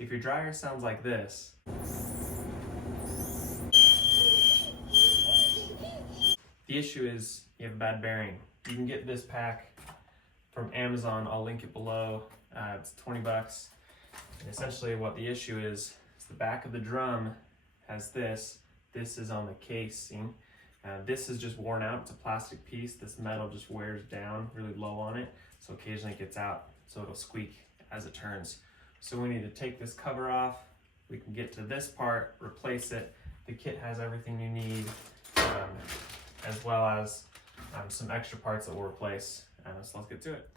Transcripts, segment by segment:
If your dryer sounds like this, the issue is you have a bad bearing. You can get this pack from Amazon. I'll link it below. It's 20 bucks. And essentially what the issue is the back of the drum has this. This is on the casing. This is just worn out. It's a plastic piece. This metal just wears down really low on it. So occasionally it gets out, so it'll squeak as it turns. So we need to take this cover off. We can get to this part, replace it. The kit has everything you need, as well as some extra parts that we'll replace. So let's get to it.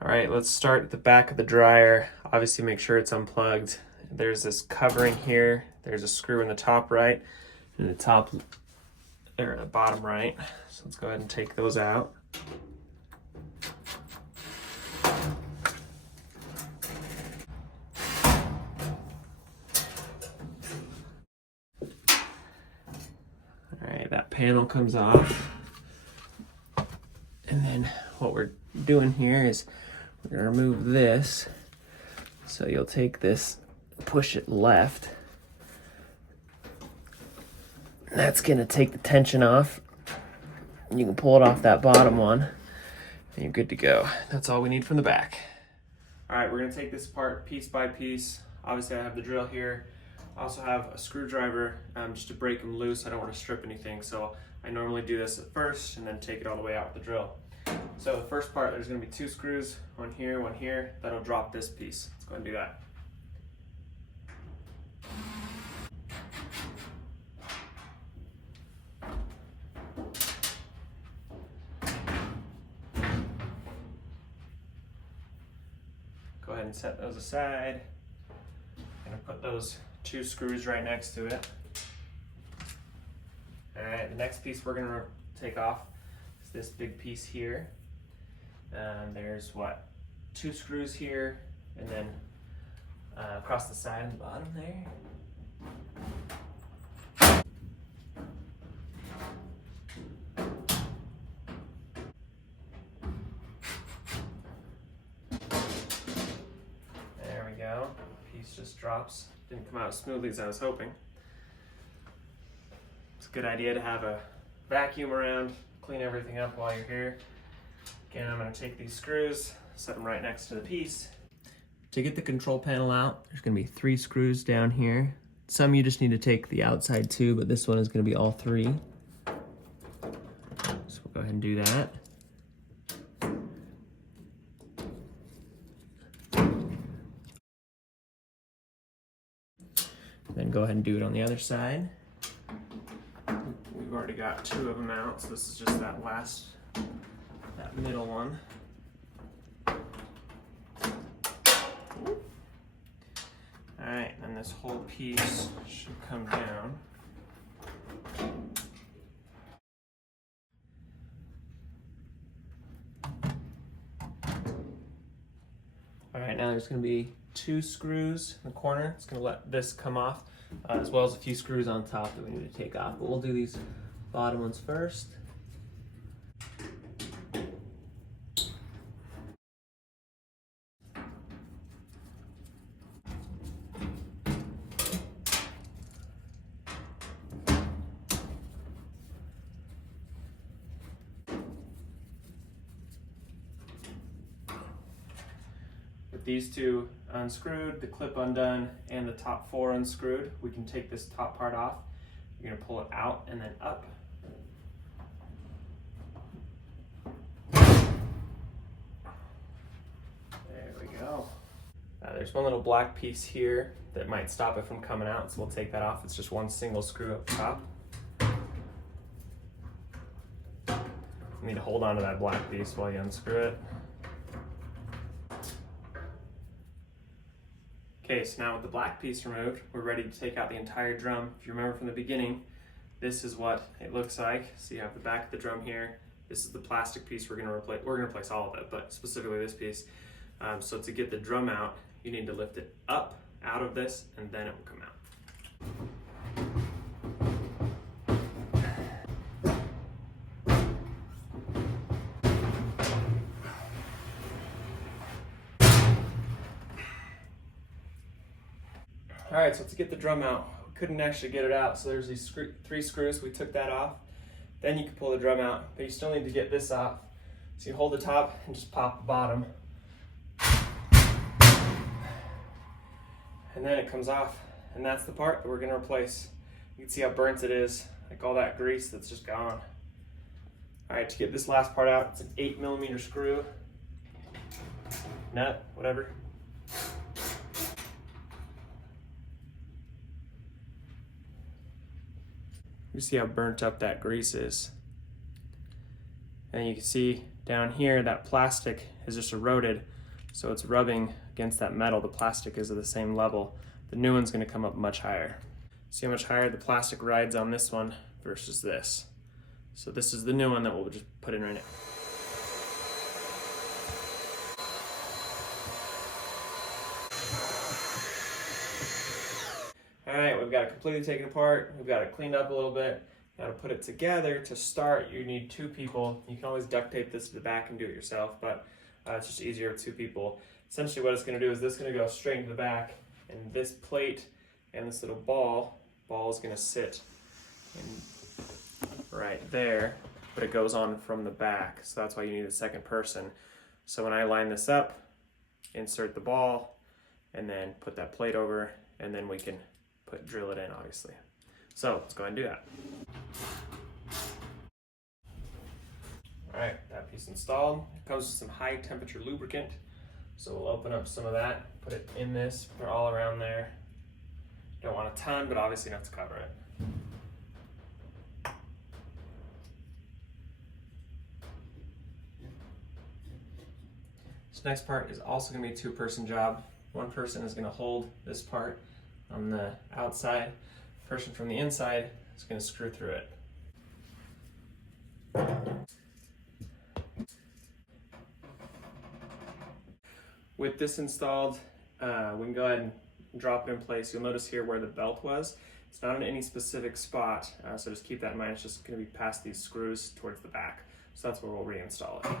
All right, let's start at the back of the dryer. Obviously make sure it's unplugged. There's this covering here. There's a screw in the top right and the top or the bottom right. So let's go ahead and take those out. All right, that panel comes off. And then what we're doing here is we're gonna remove this. So you'll take this, push it left. That's gonna take the tension off. You can pull it off that bottom one and you're good to go. That's all we need from the back. All right, we're gonna take this apart piece by piece. Obviously I have the drill here. I also have a screwdriver just to break them loose. I don't want to strip anything, so I normally do this at first and then take it all the way out with the drill. So the first part, there's going to be 2 screws, one here, that'll drop this piece. Let's go ahead and do that. Go ahead and set those aside. I'm going to put those 2 screws right next to it. All right, the next piece we're going to take off is this big piece here. There's 2 screws here, and then across the side and the bottom there. There we go. Piece just drops. Didn't come out as smoothly as I was hoping. It's a good idea to have a vacuum around, clean everything up while you're here. Again, I'm going to take these screws, set them right next to the piece. To get the control panel out, there's going to be 3 screws down here. Some you just need to take the outside too, but this one is going to be all 3. So we'll go ahead and do that. Then go ahead and do it on the other side. We've already got 2 of them out, so this is just that middle one. All right, and this whole piece should come down. All right, now there's going to be 2 screws in the corner. It's going to let this come off, as well as a few screws on top that we need to take off. But we'll do these bottom ones first. With these 2 unscrewed, the clip undone, and the top 4 unscrewed, we can take this top part off. You're going to pull it out and then up. There we go. There's one little black piece here that might stop it from coming out, so we'll take that off. It's just 1 single screw up top. You need to hold on to that black piece while you unscrew it. Okay, so now with the black piece removed, we're ready to take out the entire drum. If you remember from the beginning, this is what it looks like. So you have the back of the drum here. This is the plastic piece we're gonna replace. We're gonna replace all of it, but specifically this piece. So to get the drum out, you need to lift it up out of this, and then it will come out. All right, so to get the drum out, we couldn't actually get it out. So there's these 3 screws, we took that off. Then you can pull the drum out, but you still need to get this off. So you hold the top and just pop the bottom. And then it comes off, and that's the part that we're gonna replace. You can see how burnt it is, like all that grease that's just gone. All right, to get this last part out, it's an 8mm screw, nut, whatever. You see how burnt up that grease is. And you can see down here that plastic is just eroded, so it's rubbing against that metal. The plastic is at the same level. The new one's gonna come up much higher. See how much higher the plastic rides on this one versus this. So this is the new one that we'll just put in right now. All right, we've got it completely taken apart. We've got it cleaned up a little bit. Now to put it together, to start, you need 2 people. You can always duct tape this to the back and do it yourself, but it's just easier with 2 people. Essentially what it's gonna do is this is gonna go straight into the back, and this plate and this little ball is gonna sit right there, but it goes on from the back, so that's why you need a second person. So when I line this up, insert the ball, and then put that plate over, and then we can drill it in, obviously. So let's go ahead and do that. All right, that piece installed. It comes with some high temperature lubricant. So we'll open up some of that, put it in this, put it all around there. Don't want a ton, but obviously enough to cover it. This next part is also gonna be a 2-person job. One person is gonna hold this part on the outside. Person from the inside is gonna screw through it. With this installed, we can go ahead and drop it in place. You'll notice here where the belt was. It's not in any specific spot, so just keep that in mind. It's just gonna be past these screws towards the back. So that's where we'll reinstall it.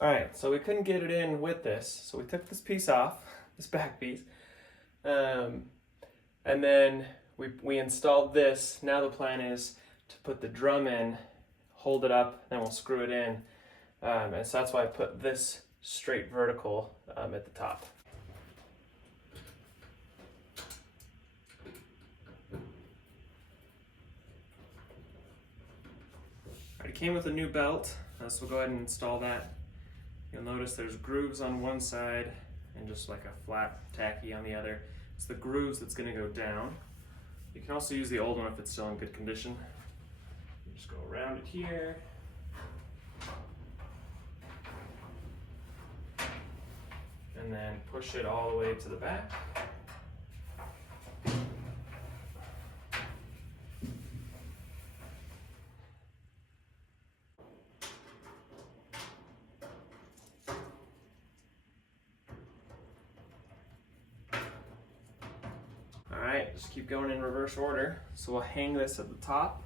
All right, so we couldn't get it in with this, so we took this piece off, this back piece, and then we installed this. Now the plan is to put the drum in, hold it up, then we'll screw it in, and so that's why I put this straight vertical at the top. All right, it came with a new belt, so we'll go ahead and install that. You'll notice there's grooves on one side and just like a flat tacky on the other. It's the grooves that's gonna go down. You can also use the old one if it's still in good condition. You just go around it here. And then push it all the way to the back. Alright, just keep going in reverse order. So we'll hang this at the top.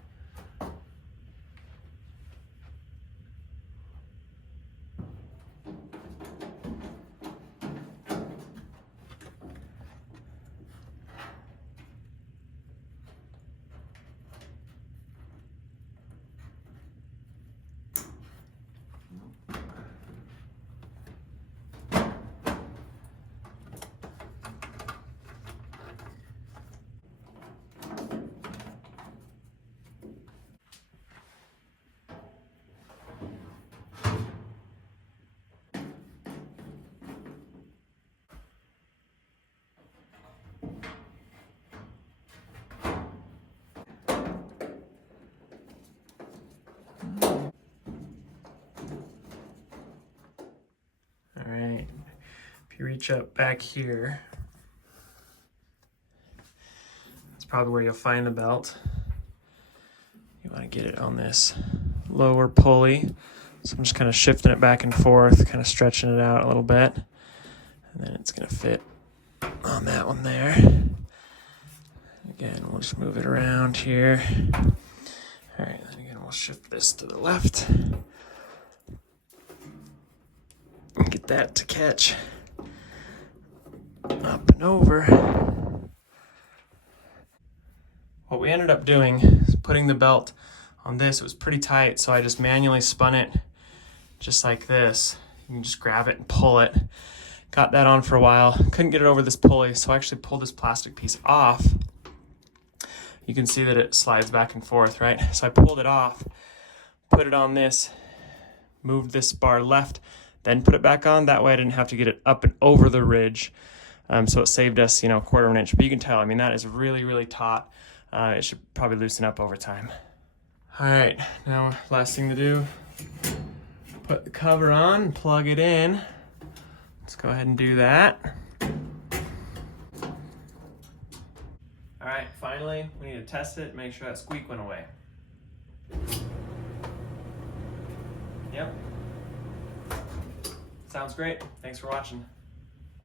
Alright, if you reach up back here, that's probably where you'll find the belt. You want to get it on this lower pulley. So I'm just kind of shifting it back and forth, kind of stretching it out a little bit. And then it's going to fit on that one there. we'll just move it around here. All right, then again, we'll shift this to the left. And get that to catch up and over. What we ended up doing is putting the belt on this. It was pretty tight, so I just manually spun it just like this. You can just grab it and pull it. Got that on for a while. Couldn't get it over this pulley, so I actually pulled this plastic piece off. You can see that it slides back and forth, right? So I pulled it off, put it on this, moved this bar left, then put it back on. That way I didn't have to get it up and over the ridge. So it saved us, a quarter of an inch. But you can tell, I mean, that is really, really taut. It should probably loosen up over time. All right, now last thing to do, put the cover on, plug it in. Let's go ahead and do that. All right, finally, we need to test it, make sure that squeak went away. Yep. Sounds great. Thanks for watching.